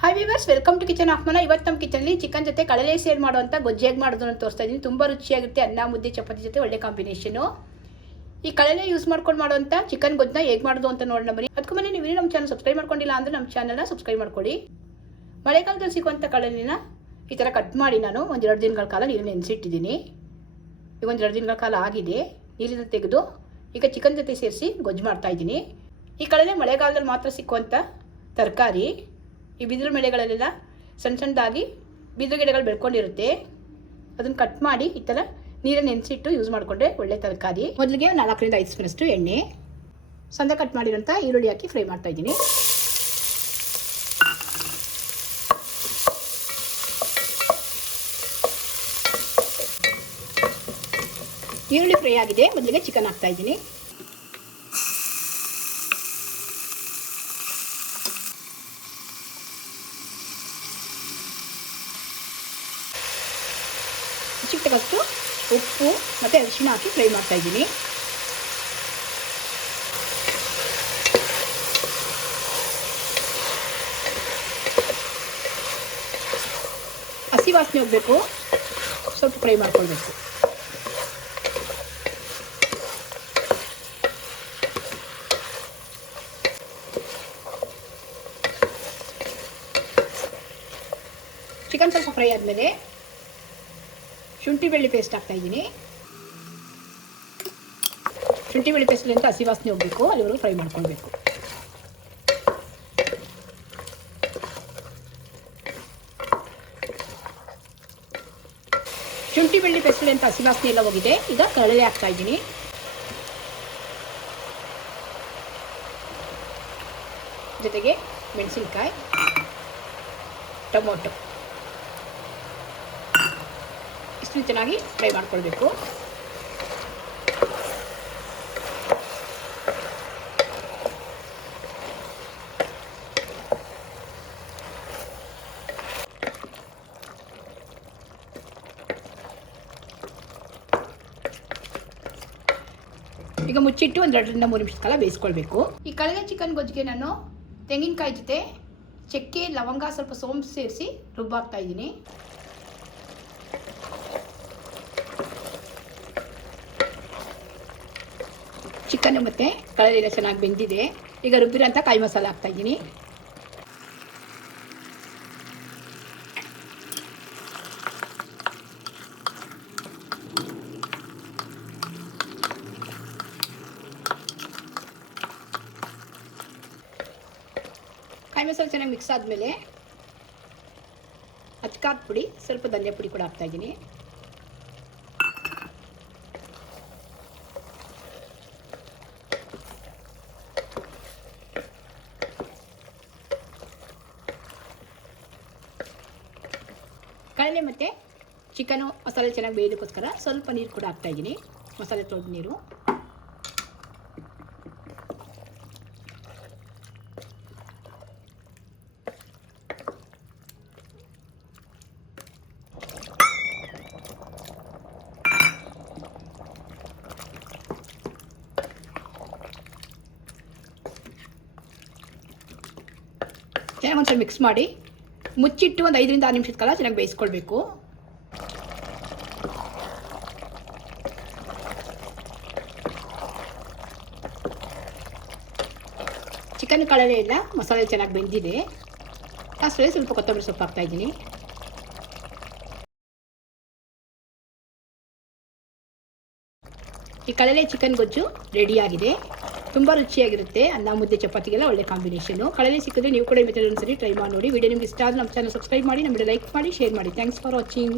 Hi viewers welcome to kitchen of Mana ಇವತ್ತು ನಮ್ಮ ಕಿಚನಲ್ಲಿ chicken ಜೊತೆ ಕಳಲೆ ಸೇರ್ ಮಾಡುವಂಥ ಮಾಡೋದು ಅಂತ ತೋರಿಸ್ತಾ ಇದ್ದೀನಿ ತುಂಬ ರುಚಿಯಾಗಿರುತ್ತೆ ಅನ್ನ, ಮುದ್ದೆ, ಚಪಾತಿ ಜೊತೆ ಒಳ್ಳೆ ಕಾಂಬಿನೇಷನು ಈ ಕಳಲೆ ಯೂಸ್ ಮಾಡ್ಕೊಂಡು ಮಾಡುವಂಥ ಚಿಕನ್ ಗೊಜ್ಜನ್ನ ಹೇಗೆ ಮಾಡೋದು ಅಂತ ನೋಡೋಣ ಬನ್ನಿ. ಅದಕ್ಕೂ ಮನೆ ನೀವು ನಮ್ಮ ಚಾನಲ್ ಸಬ್ಸ್ಕ್ರೈಬ್ ಮಾಡ್ಕೊಂಡಿಲ್ಲ ಅಂದರೆ ನಮ್ಮ ಚಾನಲ್ನ ಸಬ್ಸ್ಕ್ರೈಬ್ ಮಾಡ್ಕೊಳ್ಳಿ ಮಳೆಗಾಲದಲ್ಲಿ ಸಿಗುವಂಥ ಕಳಲೆನ ಈ ಥರ ಕಟ್ ಮಾಡಿ ನಾನು ಒಂದೆರಡು ದಿನಗಳ ಕಾಲ ನೀರು ನೆನೆಸಿಟ್ಟಿದ್ದೀನಿ ಈಗ ಒಂದೆರಡು ದಿನಗಳ ಕಾಲ ಆಗಿದೆ. ನೀರಿನ ತೆಗೆದು ಈಗ ಚಿಕನ್ ಜೊತೆ ಸೇರಿಸಿ ಗೊಜ್ಜು ಮಾಡ್ತಾ ಇದ್ದೀನಿ ಈ ಕಳಲೆ ಮಳೆಗಾಲದಲ್ಲಿ ಮಾತ್ರ ಸಿಕ್ಕುವಂಥ ತರಕಾರಿ. ಈ ಬಿದಿರು ಮೆಳೆಗಳಲ್ಲೆಲ್ಲ ಸಣ್ಣ ಸಣ್ಣದಾಗಿ ಬಿದಿರು ಗಿಡಗಳು ಬೆಳ್ಕೊಂಡಿರುತ್ತೆ. ಅದನ್ನು ಕಟ್ ಮಾಡಿ ಈ ಥರ ನೀರನ್ನು ನೆನೆಸಿಟ್ಟು ಯೂಸ್ ಮಾಡಿಕೊಂಡ್ರೆ ಒಳ್ಳೆ ತರಕಾರಿ. ಮೊದಲಿಗೆ ನಾಲ್ಕರಿಂದ ಐದು ಸ್ಪೂನಷ್ಟು ಎಣ್ಣೆ ಸಂದ ಕಟ್ ಮಾಡಿರೋಂಥ ಈರುಳ್ಳಿ ಹಾಕಿ ಫ್ರೈ ಮಾಡ್ತಾ ಇದ್ದೀನಿ. ಈರುಳ್ಳಿ ಫ್ರೈ ಆಗಿದೆ, ಮೊದಲಿಗೆ ಚಿಕನ್ ಹಾಕ್ತಾ ಇದ್ದೀನಿ. ಚಿಕ್ಕದಷ್ಟು ಉಪ್ಪು ಮತ್ತು ಅರಿಶಿನ ಹಾಕಿ ಫ್ರೈ ಮಾಡ್ತಾ ಇದ್ದೀನಿ. ಹಸಿ ವಾಸನೆ ಹೋಗಬೇಕು. ಸ್ವಲ್ಪ ಫ್ರೈ ಮಾಡ್ಕೊಳ್ಬೇಕು. ಚಿಕನ್ ಸ್ವಲ್ಪ ಫ್ರೈ ಆದಮೇಲೆ ಶುಂಠಿ ಬೆಳ್ಳಿ ಪೇಸ್ಟ್ ಹಾಕ್ತಾ ಇದ್ದೀನಿ. ಶುಂಠಿ ಬೆಳ್ಳಿ ಪೇಸ್ಟ್ಲಿ ಅಂತ ಹಸಿ ವಾಸನೆ ಹೋಗಬೇಕು, ಅಲ್ಲಿವರೆಗೂ ಫ್ರೈ ಮಾಡ್ಕೊಳ್ಬೇಕು. ಶುಂಠಿ ಬೆಳ್ಳಿ ಪೇಸ್ಟ್ಲಿ ಅಂತ ಹಸಿ ವಾಸನೆ ಎಲ್ಲ ಹೋಗಿದೆ, ಈಗ ಕಳಲೆ ಹಾಕ್ತಾ ಇದ್ದೀನಿ. ಜೊತೆಗೆ ಮೆಣಸಿನ್ಕಾಯಿ, ಟೊಮೊಟೊ. ಚೆನ್ನಾಗಿ ಫ್ರೈ ಮಾಡ್ಕೊಳ್ಬೇಕು. ಈಗ ಮುಚ್ಚಿಟ್ಟು ಒಂದೆರಡರಿಂದ ಮೂರು ನಿಮಿಷದ ಕಾಲ ಬೇಯಿಸ್ಕೊಳ್ಬೇಕು. ಈ ಕಳೆದ ಚಿಕನ್ ಗೊಜ್ಜಿಗೆ ನಾನು ತೆಂಗಿನಕಾಯಿ ಜೊತೆ ಚಕ್ಕೆ, ಲವಂಗ ಸ್ವಲ್ಪ ಸೋಂಪು ಸೇರಿಸಿ ರುಬ್ಬಾಕ್ತಾ ಇದ್ದೀನಿ. ಮತ್ತು ಕಳಲೆಲ್ಲ ಚೆನ್ನಾಗಿ ಬೆಂದಿದೆ. ಈಗ ರುಬ್ಬಿರೋಂಥ ಕಾಯಿ ಮಸಾಲ ಹಾಕ್ತಾ ಇದ್ದೀನಿ. ಕಾಯಿ ಮಸಾಲೆ ಚೆನ್ನಾಗಿ ಮಿಕ್ಸ್ ಆದಮೇಲೆ ಅಚ್ಕಾದ ಪುಡಿ, ಸ್ವಲ್ಪ ಧನ್ಯ ಪುಡಿ ಕೂಡ ಹಾಕ್ತಾ ಇದ್ದೀನಿ ಮತ್ತೆ ಚಿಕನು ಮಸಾಲೆ ಚೆನ್ನಾಗಿ ಬೇಯೋದಕ್ಕೋಸ್ಕರ ಸ್ವಲ್ಪ ನೀರು ಕೂಡ ಹಾಕ್ತಾ ಇದ್ದೀನಿ. ಮಸಾಲೆ ತೊಳೆದ ನೀರು. ಚೆನ್ನಾಗಿ ಒಂದ್ಸಲ ಮಿಕ್ಸ್ ಮಾಡಿ. ಮುಚ್ಚಿಟ್ಟು ಒಂದು ಐದರಿಂದ ಆರು ನಿಮಿಷದ ಕಾಲ ಚೆನ್ನಾಗಿ ಬೇಯಿಸ್ಕೊಳ್ಬೇಕು. ಚಿಕನ್ ಕಳಲೆ ಇಲ್ಲ ಮಸಾಲೆ ಚೆನ್ನಾಗಿ ಬೆಂದಿದೆ. ಅಷ್ಟರಲ್ಲಿ ಸ್ವಲ್ಪ ಕೊತ್ತಂಬರಿ ಸೊಪ್ಪು ಹಾಕ್ತಾ ಇದ್ದೀನಿ. ಈ ಕಳಲೆ ಚಿಕನ್ ಗೊಜ್ಜು ರೆಡಿಯಾಗಿದೆ ತುಂಬ ರುಚಿಯಾಗಿರುತ್ತೆ. ಅನ್ನ, ಮುದ್ದೆ, ಚಪಾತಿಗೆಲ್ಲ ಒಳ್ಳೆ ಕಾಂಬಿನೇಷನು ಕಳಲೆ ಸಿಕ್ಕಿದ್ರೆ ನೀವು ಕೂಡ ಮೆಥಡ್ ಒಂದ್ಸರಿ ಟ್ರೈ ಮಾಡಿ ನೋಡಿ. ವಿಡಿಯೋ ನಿಮ್ಗೆ ಇಷ್ಟ ಆದರೆ ನಮ್ಮ ಚಾನಲ್ ಸಬ್ಸ್ಕ್ರೈಬ್ ಮಾಡಿ ವಿಡಿಯೋ ಲೈಕ್ ಮಾಡಿ ಶೇರ್ ಮಾಡಿ. Thanks for watching